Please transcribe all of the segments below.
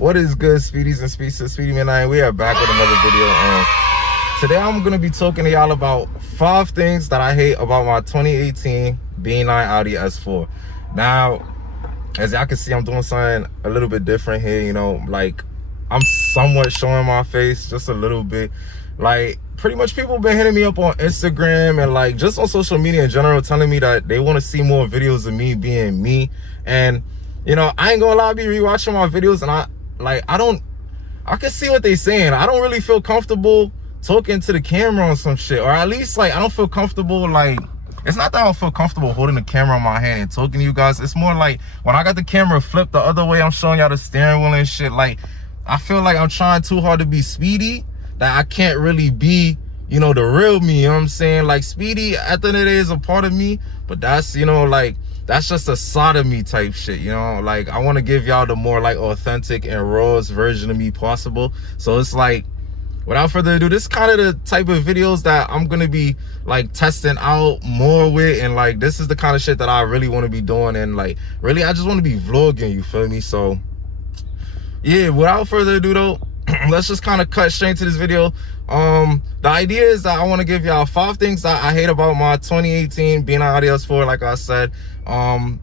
What is good, Speedies and Speedsters? Speedy B9. We are back with another video, and today I'm gonna be talking to y'all about 5 things that I hate about my 2018 B9 Audi S4. Now, as y'all can see, I'm doing something a little bit different here. You know, like I'm somewhat showing my face just a little bit. Like, pretty much people been hitting me up on Instagram and like just on social media in general, telling me that they want to see more videos of me being me. And you know, I ain't gonna lie, I be rewatching my videos and I can see what they saying. I don't really feel comfortable talking to the camera on some shit, or at least like I don't feel comfortable, like it's not that I don't feel comfortable holding the camera in my hand and talking to you guys. It's more like when I got the camera flipped the other way, I'm showing y'all the steering wheel and shit. Like, I feel like I'm trying too hard to be Speedy, that I can't really be, you know, the real me. You know what I'm saying? Like, Speedy at the end of the day is a part of me, but that's, you know, like that's just a side of me type shit, you know? Like, I want to give y'all the more like authentic and rawest version of me possible. So it's like, without further ado, this is kind of the type of videos that I'm gonna be like testing out more with, and like this is the kind of shit that I really want to be doing, and like really I just want to be vlogging, you feel me? So yeah, without further ado though, let's just kind of cut straight to this video. The idea is that I want to give y'all 5 things that I hate about my 2018 B9 Audi S4. Like I said,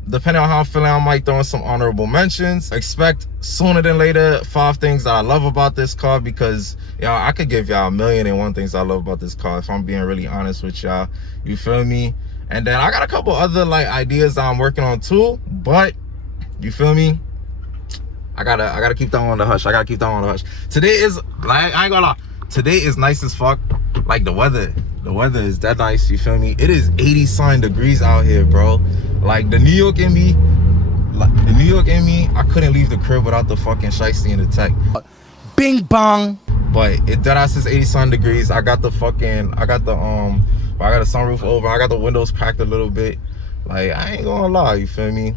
depending on how I'm feeling, I might throw in some honorable mentions. Expect sooner than later 5 things that I love about this car, because y'all, I could give y'all 1,000,001 things I love about this car if I'm being really honest with y'all, you feel me? And then I got a couple other like ideas that I'm working on too, but you feel me, I gotta keep that one on the hush. I gotta keep that one on the hush. Today is, like, I ain't gonna lie, today is nice as fuck. Like, the weather is that nice, you feel me? It is 80-something degrees out here, bro. Like, the New York in me, I couldn't leave the crib without the fucking shiesty and the tech. Bing bong. But it dead ass is 80-something degrees. I got the sunroof over. I got the windows cracked a little bit. Like, I ain't gonna lie, you feel me?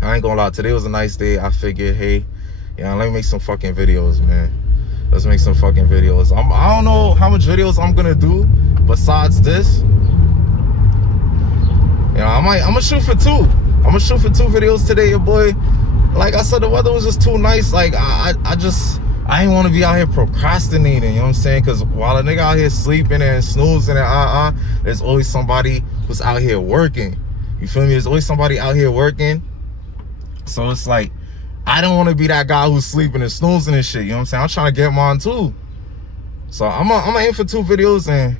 I ain't gonna lie, today was a nice day. I figured, hey, let me make some fucking videos, man. Let's make some fucking videos. I don't know how much videos I'm gonna do besides this. I'm gonna shoot for 2. I'm gonna shoot for 2 videos today, your boy. Like I said, the weather was just too nice. Like, I ain't want to be out here procrastinating, you know what I'm saying? Because while a nigga out here sleeping and snoozing and there's always somebody who's out here working. You feel me? There's always somebody out here working. So it's like, I don't want to be that guy who's sleeping and snoozing and shit, you know what I'm saying? I'm trying to get mine too. So I'm gonna aim for 2 videos, and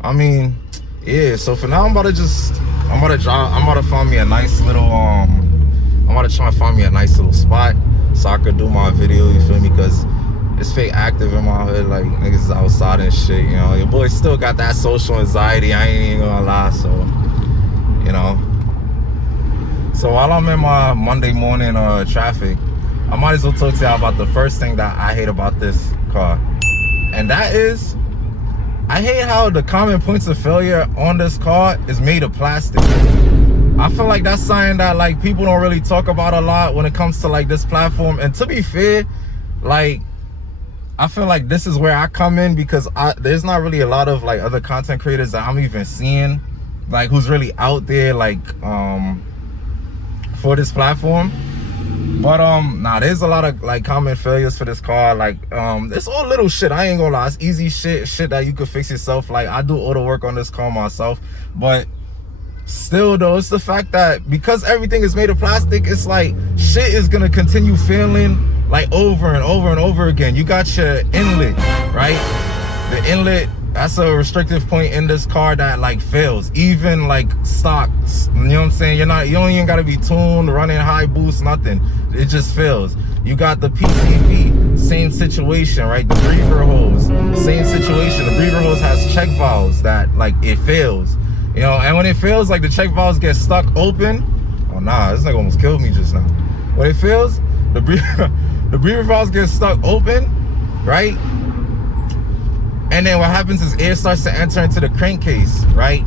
I mean, yeah, so for now I'm about to find me a nice little I'm about to try and find me a nice little spot so I could do my video, you feel me? Because it's fake active in my hood, like niggas is outside and shit, you know. Your boy still got that social anxiety, I ain't even gonna lie, so you know. So while I'm in my Monday morning traffic, I might as well talk to y'all about the first thing that I hate about this car. And that is, I hate how the common points of failure on this car is made of plastic. I feel like that's something that like people don't really talk about a lot when it comes to like this platform. And to be fair, like, I feel like this is where I come in, because there's not really a lot of like other content creators that I'm even seeing, like who's really out there like for this platform. But nah, there's a lot of like common failures for this car. Like it's all little shit, I ain't gonna lie. It's easy shit that you could fix yourself. Like, I do auto work on this car myself, but still though, it's the fact that because everything is made of plastic, it's like shit is gonna continue failing like over and over and over again. You got your inlet, right? The inlet, that's a restrictive point in this car that like fails, even like stocks, you know what I'm saying? You don't even gotta be tuned, running high boost, nothing, it just fails. You got the PCV, same situation, right? The breather hose, same situation. The breather hose has check valves that like it fails, you know, and when it fails, like the check valves get stuck open. Oh nah, this nigga almost killed me just now. When it fails, the breather valves get stuck open, right? And then what happens is air starts to enter into the crankcase, right?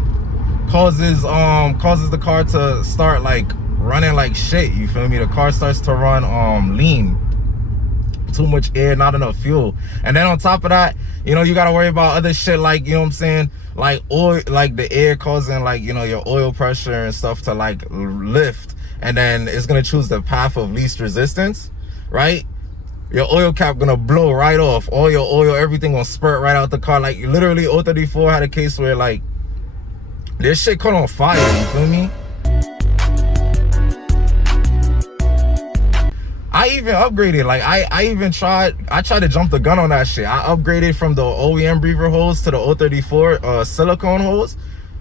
Causes the car to start like running like shit, you feel me? The car starts to run lean. Too much air, not enough fuel. And then on top of that, you know, you gotta worry about other shit like, you know what I'm saying, like oil, like the air causing like, you know, your oil pressure and stuff to like lift, and then it's gonna choose the path of least resistance, right? your oil cap gonna blow right off. All your oil, everything gonna spurt right out the car. Like literally 034 had a case where like this shit caught on fire, you feel me? I even upgraded. Like I tried to jump the gun on that shit. I upgraded from the OEM breather hose to the 034 silicone hose,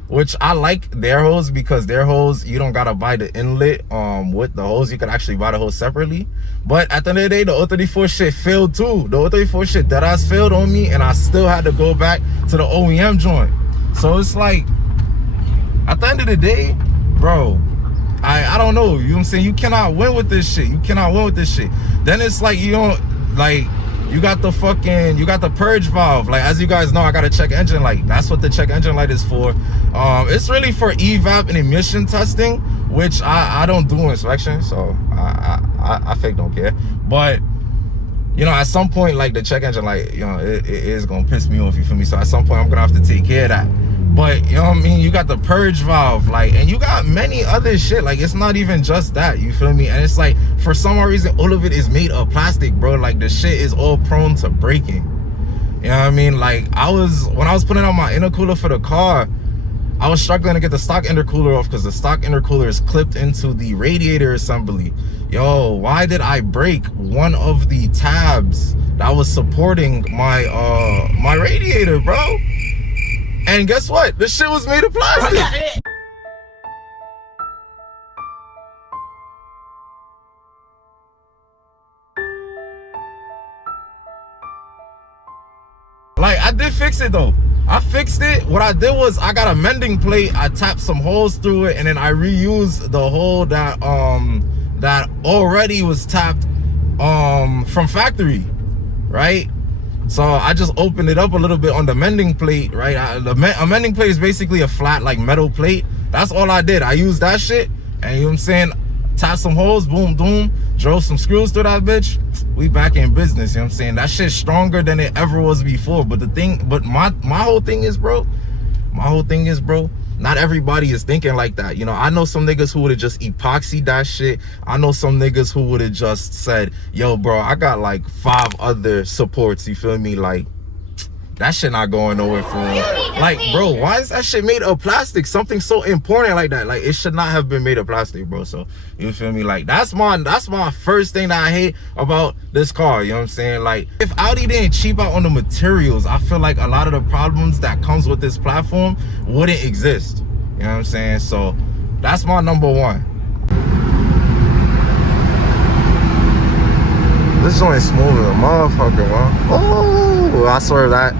which I like their hose because their hose, you don't gotta buy the inlet with the hose. You can actually buy the hose separately. But at the end of the day, the 034 shit failed too. The 034 shit dead ass failed on me, and I still had to go back to the OEM joint. So it's like, at the end of the day, bro, I don't know, you know what I'm saying? You cannot win with this shit. You cannot win with this shit. Then it's like, you don't, like, you got the purge valve. Like, as you guys know, I got a check engine light. That's what the check engine light is for. It's really for evap and emission testing, which I don't do inspection, so I fake don't care. But you know, at some point, like the check engine light, you know, it is gonna piss me off, you feel me? So at some point I'm gonna have to take care of that. But you know what I mean, you got the purge valve, like, and you got many other shit. Like, it's not even just that, you feel me? And it's like, for some reason, all of it is made of plastic, bro. Like, the shit is all prone to breaking. You know what I mean? Like, when I was putting on my intercooler for the car, I was struggling to get the stock intercooler off because the stock intercooler is clipped into the radiator assembly. Yo, why did I break one of the tabs that was supporting my my radiator, bro? And guess what? This shit was made of plastic. Like, I did fix it though. I fixed it. What I did was I got a mending plate. I tapped some holes through it, and then I reused the hole that that already was tapped from factory, right? So I just opened it up a little bit on the mending plate, right? A mending plate is basically a flat, like, metal plate. That's all I did. I used that shit, and you know what I'm saying? Tapped some holes, boom, boom, drove some screws through that bitch. We back in business, you know what I'm saying? That shit's stronger than it ever was before. But my whole thing is, bro, not everybody is thinking like that. You know, I know some niggas who would have just epoxied that shit. I know some niggas who would have just said, yo, bro, I got like 5 other supports, you feel me? Like, that shit not going nowhere for me. Like, bro, why is that shit made of plastic? Something so important like that. Like, it should not have been made of plastic, bro. So, you feel me? Like, that's my first thing that I hate about this car, you know what I'm saying? Like, if Audi didn't cheap out on the materials, I feel like a lot of the problems that comes with this platform wouldn't exist. You know what I'm saying? So, that's my number one. This joint is smooth as a motherfucker, man. Oh, I swear that.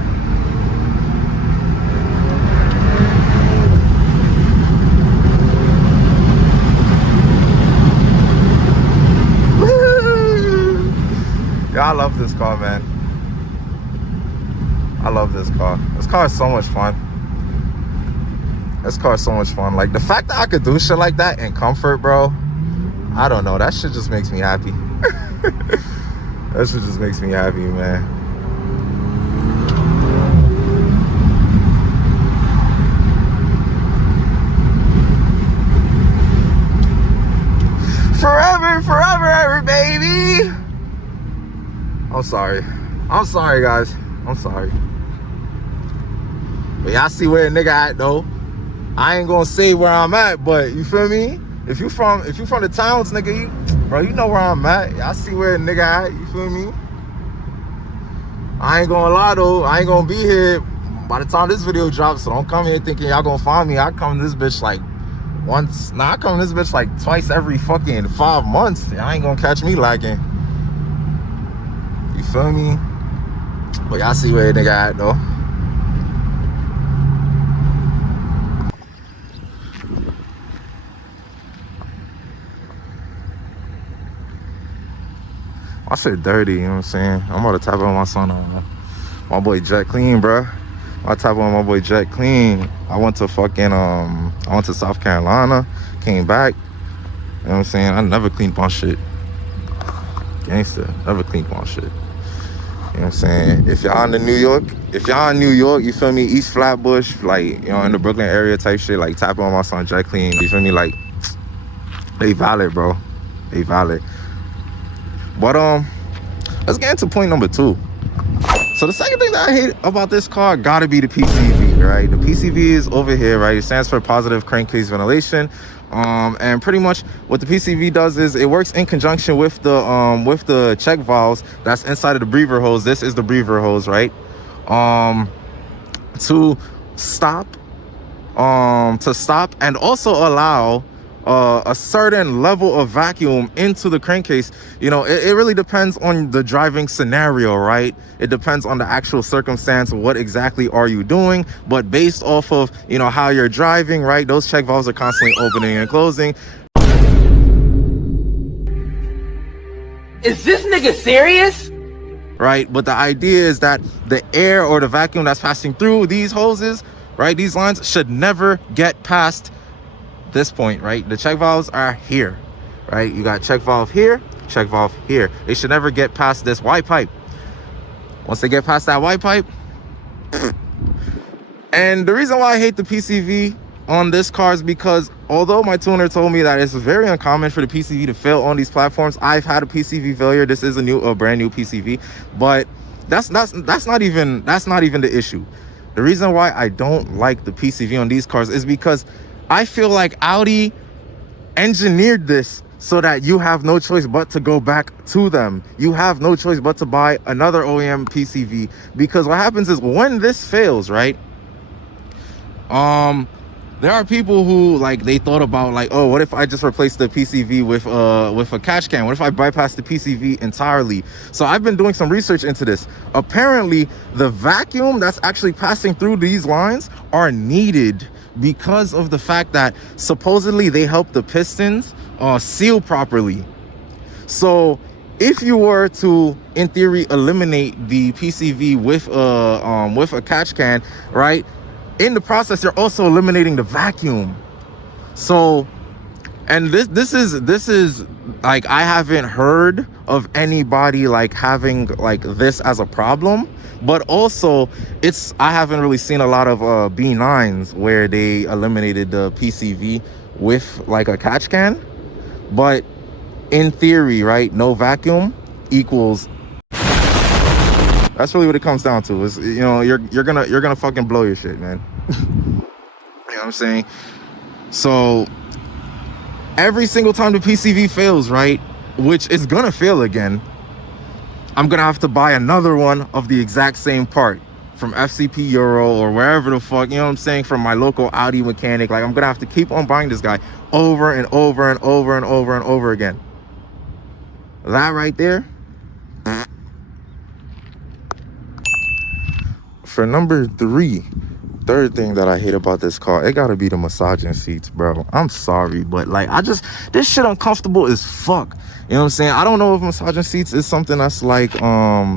Yeah, I love this car, man. I love this car. This car is so much fun. This car is so much fun. Like, the fact that I could do shit like that in comfort, bro, I don't know. That shit just makes me happy. That shit just makes me happy, man. Forever, forever, ever, baby. I'm sorry. I'm sorry, guys. I'm sorry. But y'all see where a nigga at, though. I ain't gonna say where I'm at, but you feel me? If you from the towns, nigga, bro, you know where I'm at. Y'all see where a nigga at, you feel me? I ain't gonna lie though, I ain't gonna be here by the time this video drops, so don't come here thinking y'all gonna find me. I come to this bitch like once, nah, I come to this bitch like twice every fucking 5 months. Y'all ain't gonna catch me lacking. You feel me? But y'all see where a nigga at though. My shit dirty, you know what I'm saying? I'm about to tap on my son, my boy Jet Clean, bro. I tap on my boy Jet Clean. I went to South Carolina, came back. You know what I'm saying? I never cleaned my shit. Gangster, never cleaned my shit. You know what I'm saying? If y'all in New York, you feel me? East Flatbush, like, you know, in the Brooklyn area type shit, like, tap on my son Jet Clean. You feel me? Like, they valid, bro. They valid. But let's get into point number 2. So the second thing that I hate about this car gotta be the PCV, right? The PCV is over here, right? It stands for positive crankcase ventilation. And pretty much what the PCV does is it works in conjunction with the check valves that's inside of the breather hose. This is the breather hose, right? To stop and also allow a certain level of vacuum into the crankcase. You know, it really depends on the driving scenario, right? It depends on the actual circumstance. What exactly are you doing? But based off of, you know, how you're driving, right, those check valves are constantly opening and closing. Is this nigga serious? Right? But the idea is that the air or the vacuum that's passing through these hoses, right, these lines should never get past this point, right? The check valves are here, right? You got check valve here, check valve here. They should never get past this white pipe. Once they get past that white pipe, and the reason why I hate the PCV on this car is because although my tuner told me that it's very uncommon for the PCV to fail on these platforms, I've had a PCV failure. This is a brand new PCV, but that's not even the issue. The reason why I don't like the PCV on these cars is because I feel like Audi engineered this so that you have no choice but to go back to them. You have no choice but to buy another OEM PCV, because what happens is when this fails, right? There are people who, like, they thought about, like, oh, what if I just replace the PCV with a catch can? What if I bypass the PCV entirely? So I've been doing some research into this. Apparently, the vacuum that's actually passing through these lines are needed because of the fact that supposedly they help the pistons seal properly. So if you were to, in theory, eliminate the PCV with a catch can, right, in the process you're also eliminating the vacuum. So, and this is like, I haven't heard of anybody like having like this as a problem, but also I haven't really seen a lot of B9s where they eliminated the PCV with like a catch can. But in theory, right, no vacuum equals, that's really what it comes down to. Is, you know, you're gonna fucking blow your shit, man. You know what I'm saying? So every single time the PCV fails, right, which is gonna fail again, I'm gonna have to buy another one of the exact same part from FCP Euro or wherever the fuck, you know what I'm saying, from my local Audi mechanic. Like, I'm gonna have to keep on buying this guy over and over and over and over and over again. That right there. For number 3, third thing that I hate about this car, it gotta be the massaging seats, bro. I'm sorry, but like, this shit uncomfortable as fuck. You know what I'm saying? I don't know if massaging seats is something that's like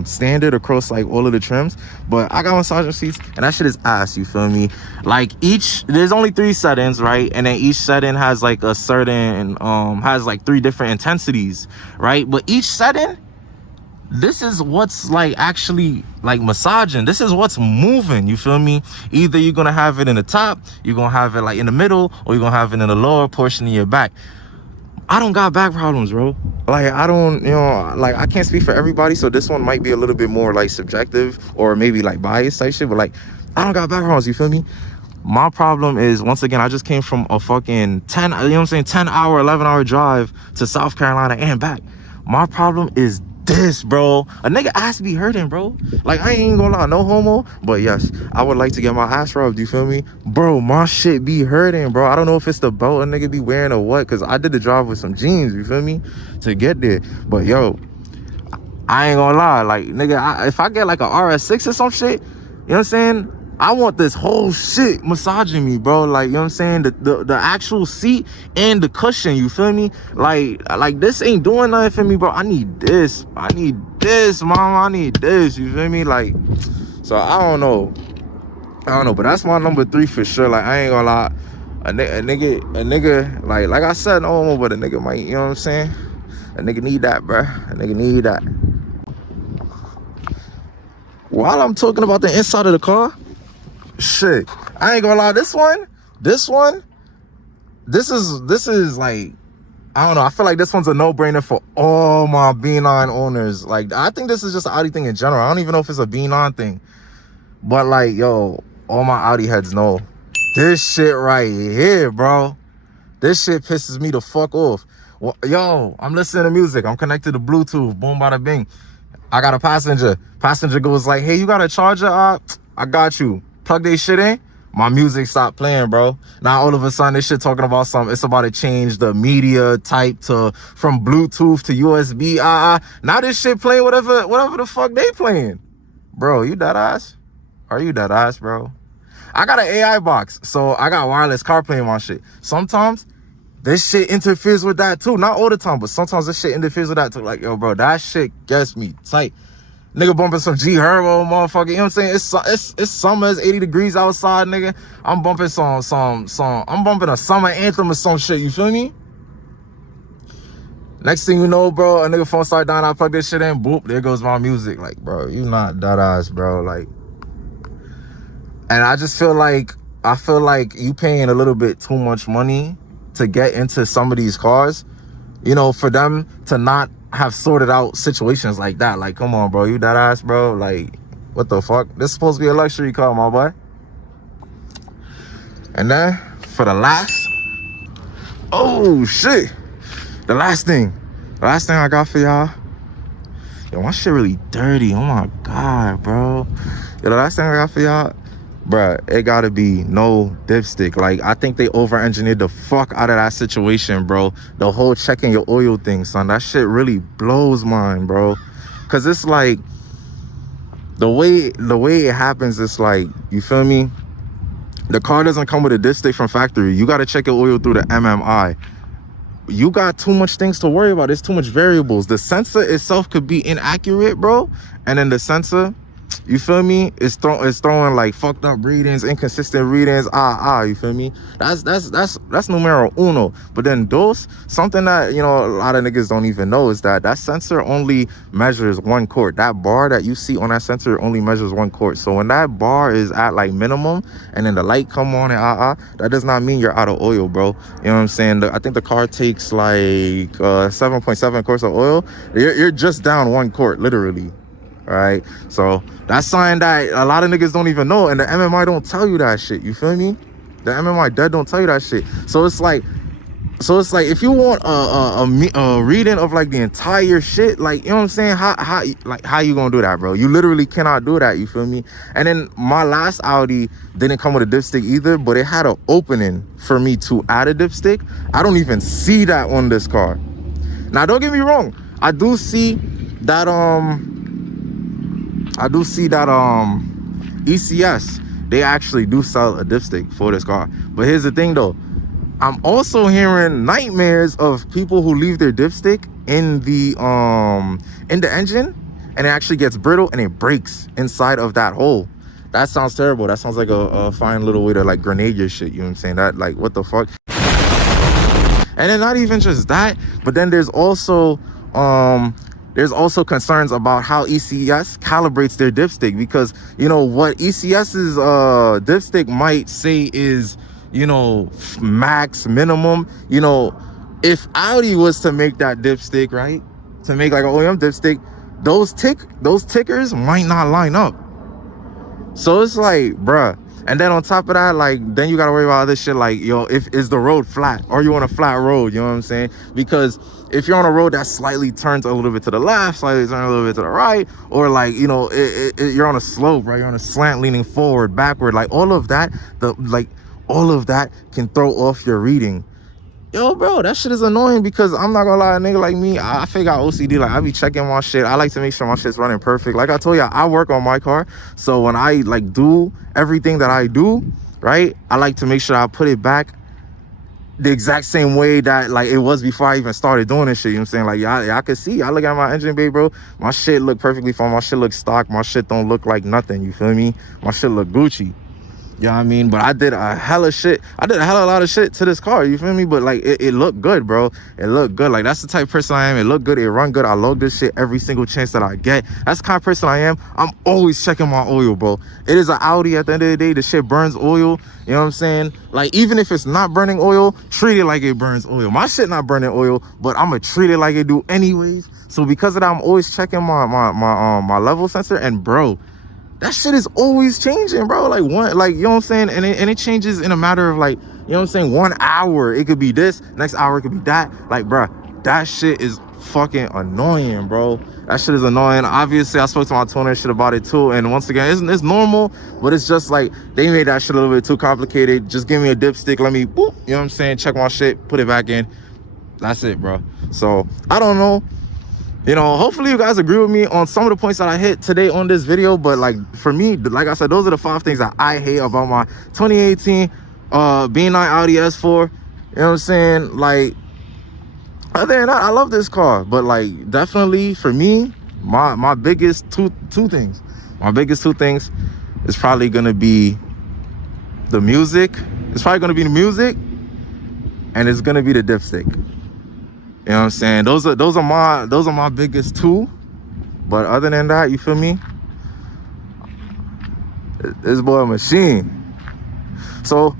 standard across like all of the trims, but I got massaging seats and that shit is ass, you feel me? Like, there's only 3 settings, right? And then each setting has like a certain has like 3 different intensities, right? But each setting, this is what's like actually like massaging. This is what's moving, you feel me? Either you're gonna have it in the top, you're gonna have it like in the middle, or you're gonna have it in the lower portion of your back. I don't got back problems, bro. Like, I don't, you know, like, I can't speak for everybody, so this one might be a little bit more like subjective or maybe like biased type shit, but like, I don't got back problems, you feel me? My problem is, once again, I just came from a fucking 10, you know what I'm saying, 10-hour, 11-hour drive to South Carolina and back. My problem is this, bro. A nigga ass be hurting, bro. Like, I ain't gonna lie, no homo, but yes, I would like to get my ass rubbed, you feel me? Bro, my shit be hurting, bro. I don't know if it's the belt a nigga be wearing or what, because I did the drive with some jeans, you feel me, to get there. But yo, I ain't gonna lie, like, nigga, if I get like a RS6 or some shit, you know what I'm saying, I want this whole shit massaging me, bro. Like, you know what I'm saying? The actual seat and the cushion, you feel me? Like this ain't doing nothing for me, bro. I need this. I need this, mom. I need this. You feel me? Like, so I don't know. But that's my number 3 for sure. Like, I ain't gonna lie. A nigga, like I said, no, but a nigga might, you know what I'm saying? A nigga need that, bro. A nigga need that. While I'm talking about the inside of the car, shit, I ain't gonna lie, this is like, I don't know. I feel like this one's a no-brainer for all my B9 owners. Like, I think this is just an Audi thing in general. I don't even know if it's a B9 thing. But, like, yo, all my Audi heads know. This shit right here, bro. This shit pisses me the fuck off. Well, yo, I'm listening to music. I'm connected to Bluetooth. Boom, bada, bing. I got a passenger. Passenger goes like, hey, you got a charger? I got you. Plug this shit in. My music stopped playing, bro. Now all of a sudden this shit talking about something. It's about to change the media type to from Bluetooth to USB. Now this shit playing whatever the fuck they playing. Bro, you dead ass? Are you dead ass, bro? I got an AI box, so I got wireless CarPlay in my shit. Sometimes this shit interferes with that too. Not all the time, but sometimes this shit interferes with that too. Like, yo, bro, that shit gets me tight. Nigga bumping some G Herbo, motherfucker. You know what I'm saying? It's summer, it's 80 degrees outside, nigga. I'm bumping I'm bumping a summer anthem or some shit, you feel me? Next thing you know, bro, a nigga phone start dying, I plug this shit in, boop, there goes my music. Like, bro, you not that ass, bro. Like, and I just feel like, you paying a little bit too much money to get into some of these cars, you know, for them to not have sorted out situations like that. Like, come on, bro, you that ass, bro. Like, what the fuck? This is supposed to be a luxury car, my boy. And then for the last, oh shit, the last thing I got for y'all. Yo, my shit really dirty. Oh my god, bro. Yo, the last thing I got for y'all, bruh, it gotta be no dipstick. Like, I think they over-engineered the fuck out of that situation, bro. The whole checking your oil thing, son. That shit really blows mine, bro. Cause it's like, the way it happens, it's like, you feel me? The car doesn't come with a dipstick from factory. You gotta check your oil through the MMI. You got too much things to worry about. There's too much variables. The sensor itself could be inaccurate, bro. And then the sensor, you feel me, it's throwing like fucked up readings, inconsistent readings, you feel me? That's numero uno. But then something that, you know, a lot of niggas don't even know is that sensor only measures 1 quart. That bar that you see on that sensor only measures 1 quart. So when that bar is at like minimum and then the light come on and that does not mean you're out of oil, bro. You know what I'm saying? I think the car takes like 7.7 quarts of oil. You're just down 1 quart, literally. All right, so that's something that a lot of niggas don't even know, and the MMI don't tell you that shit. You feel me? The MMI dead don't tell you that shit. So it's like if you want a reading of like the entire shit, like, you know what I'm saying? How you gonna do that, bro? You literally cannot do that. You feel me? And then my last Audi didn't come with a dipstick either, but it had an opening for me to add a dipstick. I don't even see that on this car. Now, don't get me wrong. I do see that ECS, they actually do sell a dipstick for this car. But here's the thing though, I'm also hearing nightmares of people who leave their dipstick in the engine, and it actually gets brittle and it breaks inside of that hole. That sounds terrible. That sounds like a fine little way to like grenade your shit. You know what I'm saying? That, like, what the fuck? And then not even just that, but then there's also concerns about how ECS calibrates their dipstick, because, you know, what ECS's dipstick might say is, you know, max minimum. You know, if Audi was to make that dipstick, right, to make like an OEM dipstick, those tickers might not line up. So it's like, bruh. And then on top of that, like, then you gotta worry about other shit like, yo, is the road flat? Are you on a flat road? You know what I'm saying? Because if you're on a road that slightly turns a little bit to the left, slightly turns a little bit to the right, or like, you know, you're on a slope, right? You're on a slant leaning forward, backward, like all of that, all of that can throw off your reading. Yo, bro, that shit is annoying, because I'm not gonna lie, a nigga like me, I figure out OCD. Like, I be checking my shit. I like to make sure my shit's running perfect. Like I told you, I work on my car. So when I like do everything that I do, right, I like to make sure I put it back the exact same way that like it was before I even started doing this shit. You know what I'm saying? Like, y'all can see, I look at my engine bay, bro. My shit look perfectly fine. My shit look stock. My shit don't look like nothing. You feel me? My shit look Gucci. You know what I mean? But I did a hella shit. I did a hella lot of shit to this car. You feel me? But like, it looked good, bro. It looked good. Like, that's the type of person I am. It looked good. It run good. I load this shit every single chance that I get. That's the kind of person I am. I'm always checking my oil, bro. It is an Audi at the end of the day. The shit burns oil. You know what I'm saying? Like, even if it's not burning oil, treat it like it burns oil. My shit not burning oil, but I'm gonna treat it like it do anyways. So because of that, I'm always checking my level sensor. And bro, that shit is always changing, bro. Like, one, like, you know what I'm saying? And it changes in a matter of, like, you know what I'm saying, 1 hour. It could be this, next hour it could be that. Like, bro, that shit is fucking annoying, bro. That shit is annoying. Obviously, I spoke to my tuner shit about it too. And once again, it's normal, but it's just like, they made that shit a little bit too complicated. Just give me a dipstick, let me, boop, you know what I'm saying, check my shit, put it back in. That's it, bro. So, I don't know. You know, hopefully you guys agree with me on some of the points that I hit today on this video. But like, for me, like I said, those are the 5 things that I hate about my 2018 B9 Audi S4. You know what I'm saying? Like, other than that, I love this car. But like, definitely for me, my biggest two things. My biggest 2 things is probably gonna be the music. It's probably gonna be the music, and it's gonna be the dipstick. You know what I'm saying? Those are my biggest 2. But other than that, you feel me? This boy a machine. So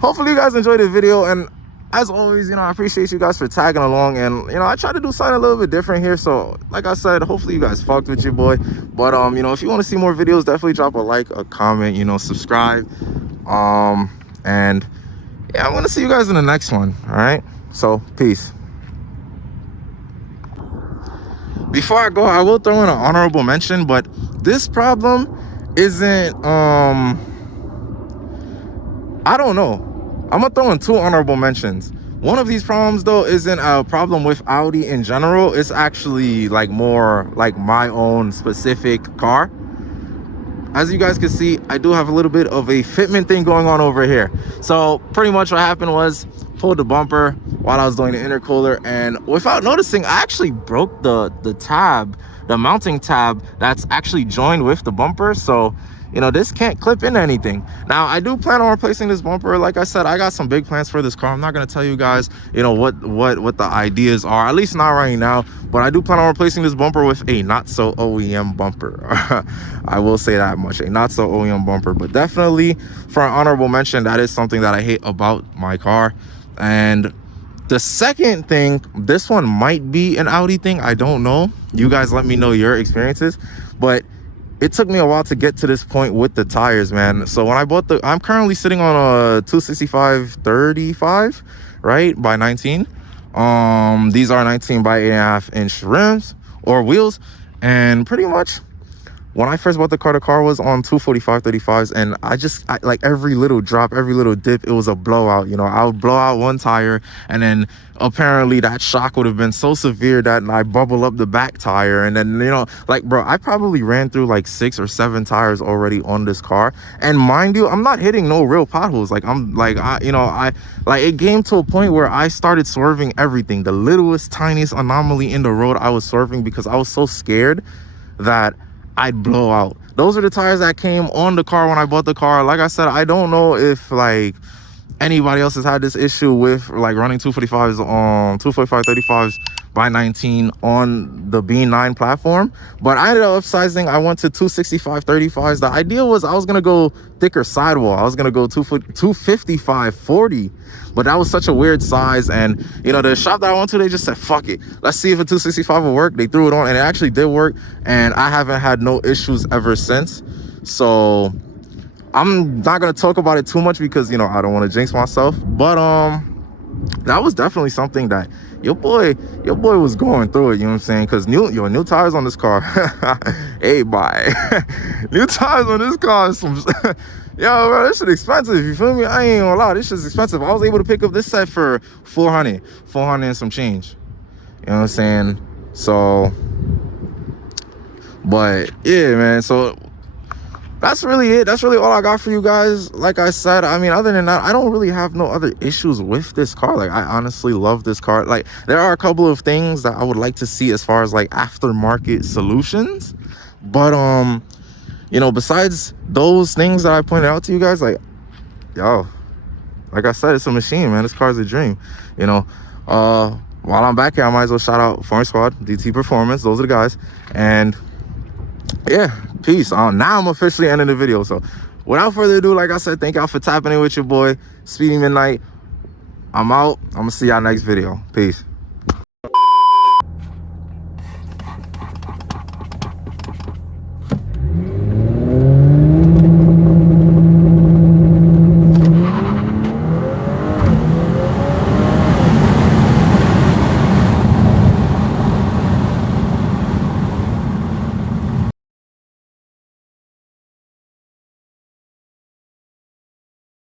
hopefully you guys enjoyed the video, and as always, you know, I appreciate you guys for tagging along. And you know, I try to do something a little bit different here. So like I said, hopefully you guys fucked with your boy. But you know, if you want to see more videos, definitely drop a like, a comment, you know, subscribe. And yeah, I'm gonna see you guys in the next one. All right, so peace. Before I go, I will throw in an honorable mention, but this problem isn't, I don't know. I'm gonna throw in 2 honorable mentions. One of these problems, though, isn't a problem with Audi in general. It's actually like more like my own specific car. As you guys can see, I do have a little bit of a fitment thing going on over here. So pretty much what happened was, pulled the bumper while I was doing the intercooler, and without noticing, I actually broke the tab, the mounting tab that's actually joined with the bumper. So you know, this can't clip into anything. Now I do plan on replacing this bumper. Like I said, I got some big plans for this car. I'm not going to tell you guys, you know, what the ideas are, at least not right now, but I do plan on replacing this bumper with a not so OEM bumper. I will say that much, a not so OEM bumper. But definitely, for an honorable mention, that is something that I hate about my car. And the second thing, this one might be an Audi thing, I don't know. You guys let me know your experiences, but it took me a while to get to this point with the tires, man. So when I bought I'm currently sitting on a 265/35, right, by 19. These are 19 by 8.5 inch rims or wheels, and pretty much when I first bought the car was on 245/35s, and I like every little drop, every little dip, it was a blowout. You know, I would blow out one tire, and then apparently that shock would have been so severe that I bubble up the back tire. And then, you know, like, bro, I probably ran through like 6 or 7 tires already on this car. And mind you, I'm not hitting no real potholes. Like, I'm like, it came to a point where I started swerving everything. The littlest, tiniest anomaly in the road, I was swerving because I was so scared that I'd blow out. Those are the tires that came on the car when I bought the car. Like I said, I don't know if like anybody else has had this issue with like running 245/35s by 19 on the B9 platform, but I ended up upsizing. I went to 265/35s. The idea was I was gonna go thicker sidewall. I was gonna go 255/40, but that was such a weird size. And you know, the shop that I went to, they just said, fuck it, let's see if a 265 will work. They threw it on, and it actually did work, and I haven't had no issues ever since. So I'm not gonna talk about it too much because, you know, I don't want to jinx myself. But that was definitely something that your boy was going through it. You know what I'm saying? Because new tires on this car. Hey, bye. New tires on this car is some yo, bro, this shit expensive. You feel me? I ain't gonna lie, this shit's expensive. I was able to pick up this set for 400 and some change. You know what I'm saying? So, but yeah, man, so that's really it. That's really all I got for you guys. Like I said, I mean, other than that, I don't really have no other issues with this car. Like, I honestly love this car. Like, there are a couple of things that I would like to see as far as like aftermarket solutions, but you know, besides those things that I pointed out to you guys, like, yo, like I said, it's a machine, man. This car's a dream, you know. While I'm back here, I might as well shout out Foreign Squad, DT Performance. Those are the guys. And yeah, peace. Now I'm officially ending the video. So without further ado, like I said, thank y'all for tapping in with your boy, Speedy Midnight. I'm out. I'm gonna see y'all next video. Peace.